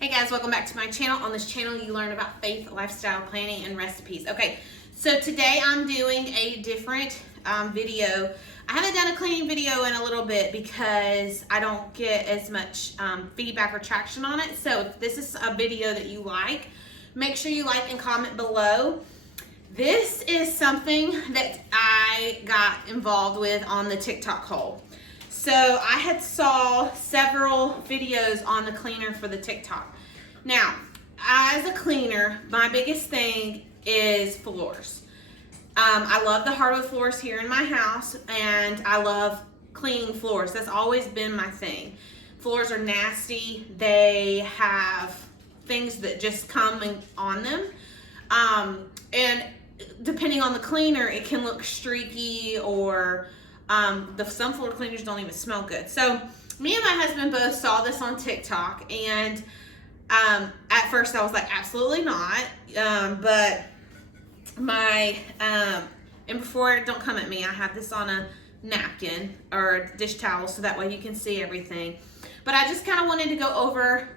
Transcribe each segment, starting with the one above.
Hey guys, welcome back to my channel. On this channel you learn about faith, lifestyle, planning, and recipes. Okay, so today I'm doing a different video. I haven't done a cleaning video in a little bit because I don't get as much feedback or traction on it. So if this is a video that you like, make sure you like and comment below. This is something that I got involved with on the TikTok hole. So I had saw several videos on the cleaner for the TikTok. Now, as a cleaner, my biggest thing is floors. I love the hardwood floors here in my house, and I love cleaning floors. That's always been my thing. Floors are nasty. They have things that just come on them. And depending on the cleaner, it can look streaky, or some floor cleaners don't even smell good. So me and my husband both saw this on TikTok, and at first I was like, absolutely not. But and before, don't come at me, I have this on a napkin or a dish towel so that way you can see everything. But I just kind of wanted to go over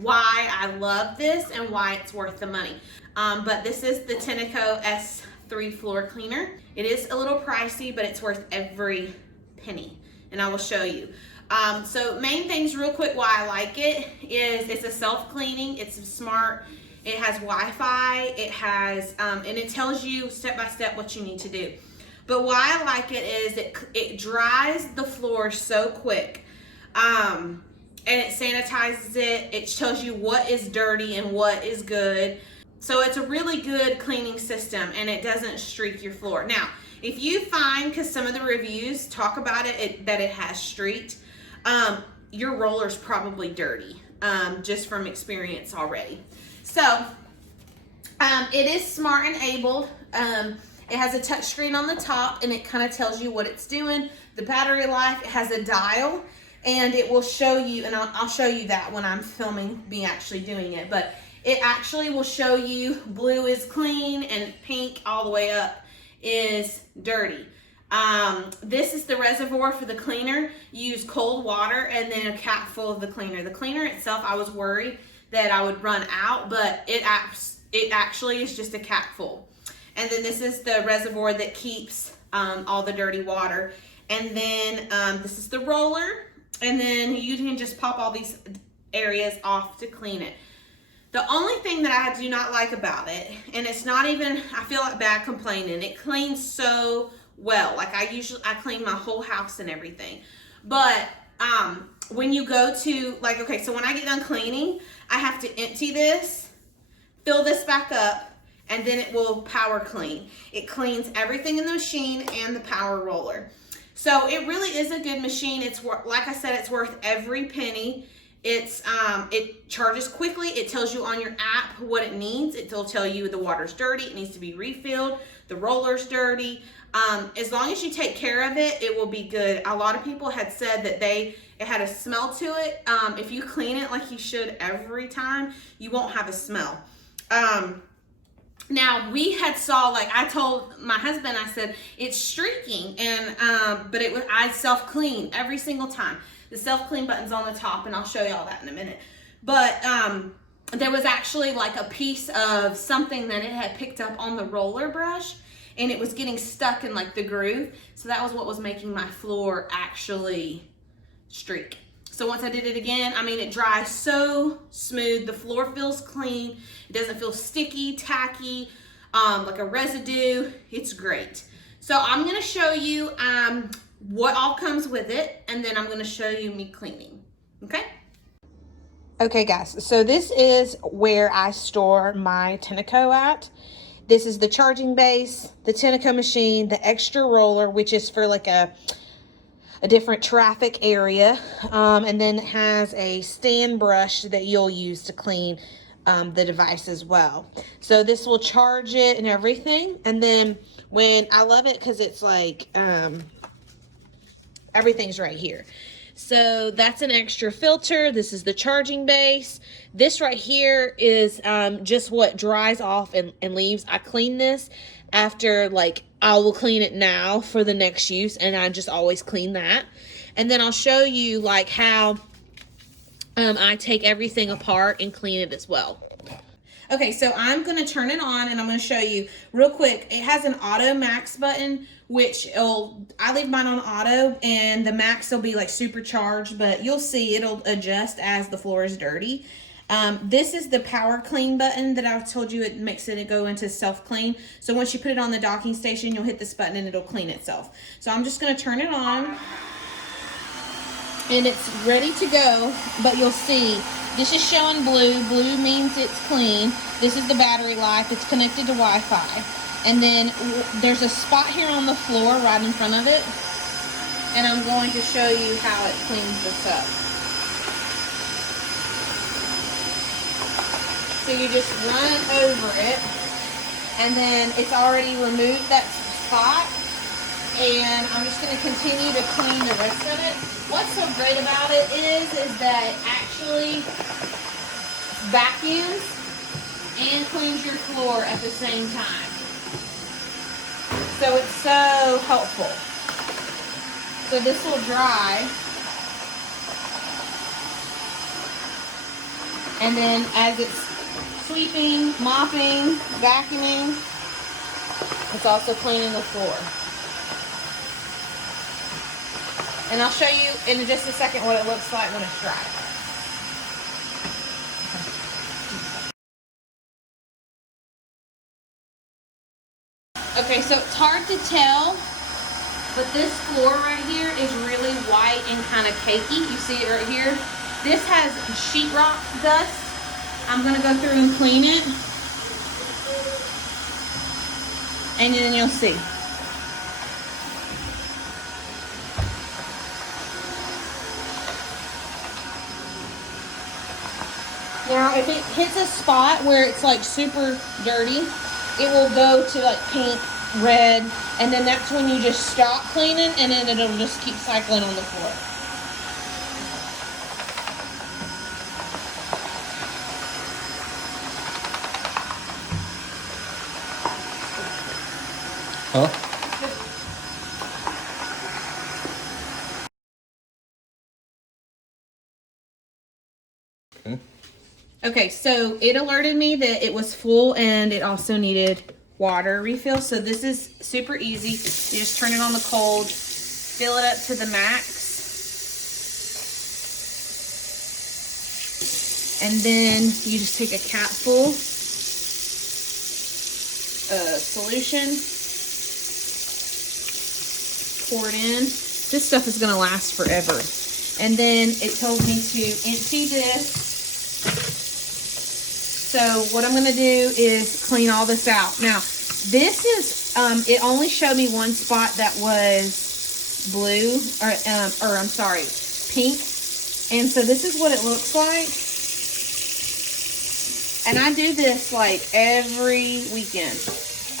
why I love this and why it's worth the money. But this is the Tineco S3 floor cleaner. It is a little pricey, but it's worth every penny, and I will show you. So main things real quick why I like it is it's a self-cleaning, it's smart, it has Wi-Fi, it has, and it tells you step by step what you need to do. But why I like it is it dries the floor so quick, and it sanitizes it, it tells you what is dirty and what is good. So it's a really good cleaning system, and it doesn't streak your floor. Now, if you find, because some of the reviews talk about it, that it has streaked, your roller's probably dirty, just from experience already. So it is smart enabled. It has a touch screen on the top, and it kind of tells you what it's doing. The battery life, it has a dial, and it will show you, and I'll show you that when I'm filming me actually doing it, but it actually will show you blue is clean and pink all the way up is dirty. This is the reservoir for the cleaner. You use cold water and then a cap full of the cleaner. The cleaner itself, I was worried that I would run out, but it actually is just a cap full. And then this is the reservoir that keeps all the dirty water. And then this is the roller, and then you can just pop all these areas off to clean it. The only thing that I do not like about it, and it's not even, I feel like bad complaining, it cleans so well. Like I clean my whole house and everything. But when you go to, like, okay, so when I get done cleaning, I have to empty this, fill this back up, and then it will power clean. It cleans everything in the machine and the power roller. So it really is a good machine. It's, like I said, it's worth every penny. It charges quickly. It tells you on your app what it needs. It'll tell you the water's dirty, it needs to be refilled, the roller's dirty. As long as you take care of it, it will be good. A lot of people had said that it had a smell to it. If you clean it like you should every time, you won't have a smell. Now we had saw, like I told my husband, I said, it's streaking, and but I self-clean every single time. The self-clean button's on the top, and I'll show you all that in a minute. But there was actually like a piece of something that it had picked up on the roller brush, and it was getting stuck in like the groove. So that was what was making my floor actually streak. So once I did it again, I mean, it dries so smooth. The floor feels clean. It doesn't feel sticky, tacky, like a residue. It's great. So I'm gonna show you what all comes with it, and then I'm going to show you me cleaning. Okay guys, so this is where I store my Tineco at. This is the charging base, the Tineco machine, the extra roller, which is for like a different traffic area, and then it has a stand brush that you'll use to clean the device as well. So this will charge it and everything. And then I love it because it's like everything's right here. So that's an extra filter. This is the charging base. This right here is just what dries off and leaves. I clean this after, like, I will clean it now for the next use, and I just always clean that. And then I'll show you like how I take everything apart and clean it as well. Okay, so I'm going to turn it on and I'm going to show you real quick. It has an auto max button, which I leave mine on auto, and the max will be like supercharged, but you'll see it'll adjust as the floor is dirty. This is the power clean button that I told you it makes it go into self clean. So once you put it on the docking station, you'll hit this button and it'll clean itself. So I'm just going to turn it on and it's ready to go, but you'll see this is showing blue. Blue means it's clean. This is the battery life. It's connected to Wi-Fi. And then there's a spot here on the floor right in front of it. And I'm going to show you how it cleans this up. So you just run over it. And then it's already removed that spot. And I'm just going to continue to clean the rest of it. What's so great about it is that it actually vacuums and cleans your floor at the same time. So it's so helpful. So this will dry. And then as it's sweeping, mopping, vacuuming, it's also cleaning the floor. And I'll show you in just a second what it looks like when it's dry. Okay, so it's hard to tell, but this floor right here is really white and kind of cakey. You see it right here? This has sheetrock dust. I'm going to go through and clean it. And then you'll see. Now, if it hits a spot where it's like super dirty, it will go to like pink, red, and then that's when you just stop cleaning, and then it'll just keep cycling on the floor. Huh? Okay, so it alerted me that it was full and it also needed water refill. So this is super easy. You just turn it on the cold, fill it up to the max. And then you just take a capful of solution, pour it in. This stuff is gonna last forever. And then it told me to empty this. So what I'm going to do is clean all this out. Now, this is, it only showed me one spot that was blue, or I'm sorry, pink. And so this is what it looks like. And I do this like every weekend.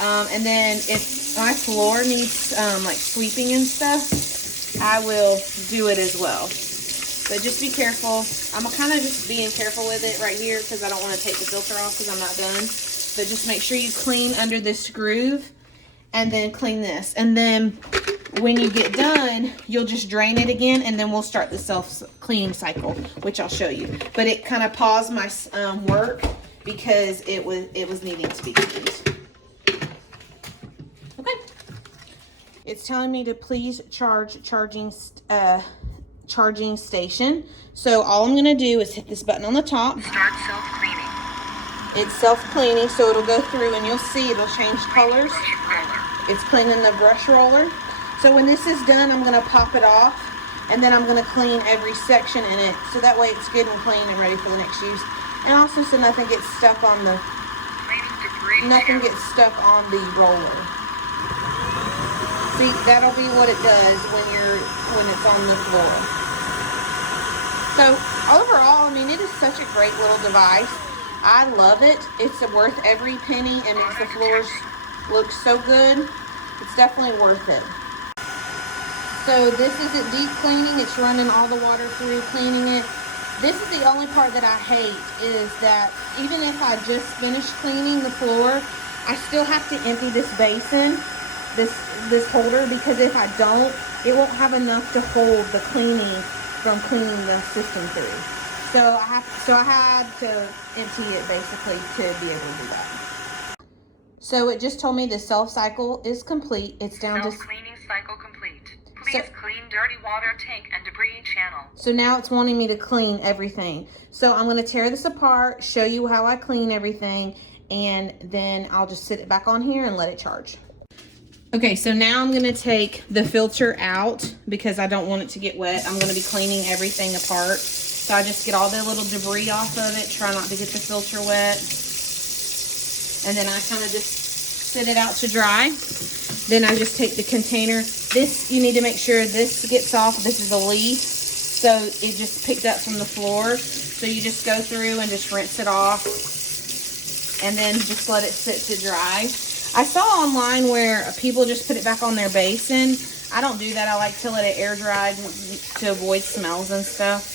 And then if my floor needs like sweeping and stuff, I will do it as well. But just be careful. I'm kind of just being careful with it right here because I don't want to take the filter off because I'm not done. But just make sure you clean under this groove and then clean this. And then when you get done, you'll just drain it again and then we'll start the self-clean cycle, which I'll show you. But it kind of paused my work because it was needing to be cleaned. Okay. It's telling me to please charging station. So all I'm going to do is hit this button on the top. Start self-cleaning. It's self-cleaning, so it'll go through and you'll see it'll change colors. It's cleaning the brush roller. So when this is done, I'm going to pop it off and then I'm going to clean every section in it. So that way it's good and clean and ready for the next use. And also so nothing gets stuck on the roller. See, that'll be what it does when it's on the floor. So overall, I mean, it is such a great little device. I love it. It's worth every penny and makes the floors look so good. It's definitely worth it. So this is it deep cleaning. It's running all the water through, cleaning it. This is the only part that I hate is that even if I just finished cleaning the floor, I still have to empty this basin, this holder, because if I don't, it won't have enough to hold the cleaning from cleaning the system through. So I had to empty it basically to be able to do that. So it just told me the self cycle is complete. It's down to self-cleaning cycle complete. Please clean dirty water tank and debris channel. So now it's wanting me to clean everything. So I'm going to tear this apart, show you how I clean everything, and then I'll just sit it back on here and let it charge. Okay, so now I'm going to take the filter out because I don't want it to get wet. I'm going to be cleaning everything apart. So I just get all the little debris off of it, try not to get the filter wet. And then I kind of just sit it out to dry. Then I just take the container. This, you need to make sure this gets off. This is a leaf, so it just picked up from the floor. So you just go through and just rinse it off and then just let it sit to dry. I saw online where people just put it back on their basin. I don't do that. I like to let it air dry to avoid smells and stuff.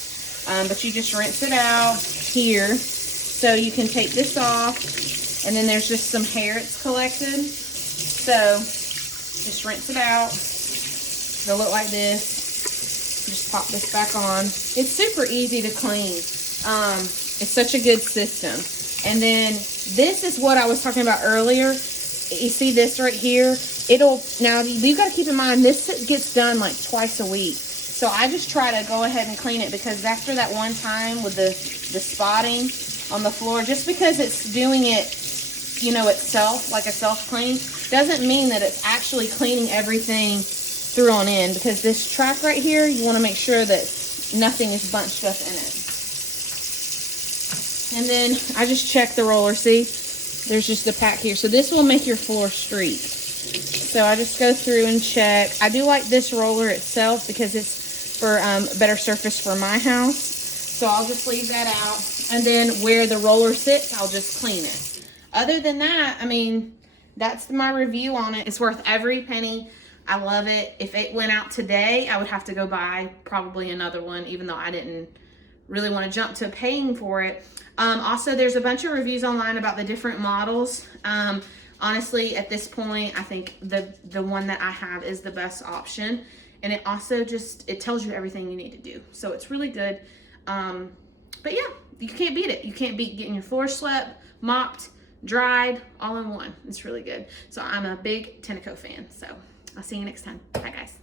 But you just rinse it out here. So you can take this off, and then there's just some hair it's collected. So just rinse it out. It'll look like this. Just pop this back on. It's super easy to clean. It's such a good system. And then this is what I was talking about earlier. You see this right here? Now you got to keep in mind this gets done like twice a week. So I just try to go ahead and clean it because after that one time with the spotting on the floor, just because it's doing it, you know, itself, like a self-clean, doesn't mean that it's actually cleaning everything through on in, because this track right here, you want to make sure that nothing is bunched up in it. And then I just check the roller. See, there's just a pack here. So this will make your floor streaked. So I just go through and check. I do like this roller itself because it's for better surface for my house. So I'll just leave that out. And then where the roller sits, I'll just clean it. Other than that, I mean, that's my review on it. It's worth every penny. I love it. If it went out today, I would have to go buy probably another one, even though I didn't really want to jump to paying for it. Also, there's a bunch of reviews online about the different models. Honestly, at this point, I think the one that I have is the best option. And it also it tells you everything you need to do. So it's really good. But yeah, you can't beat it. You can't beat getting your floor swept, mopped, dried, all in one. It's really good. So I'm a big Tineco fan. So I'll see you next time. Bye, guys.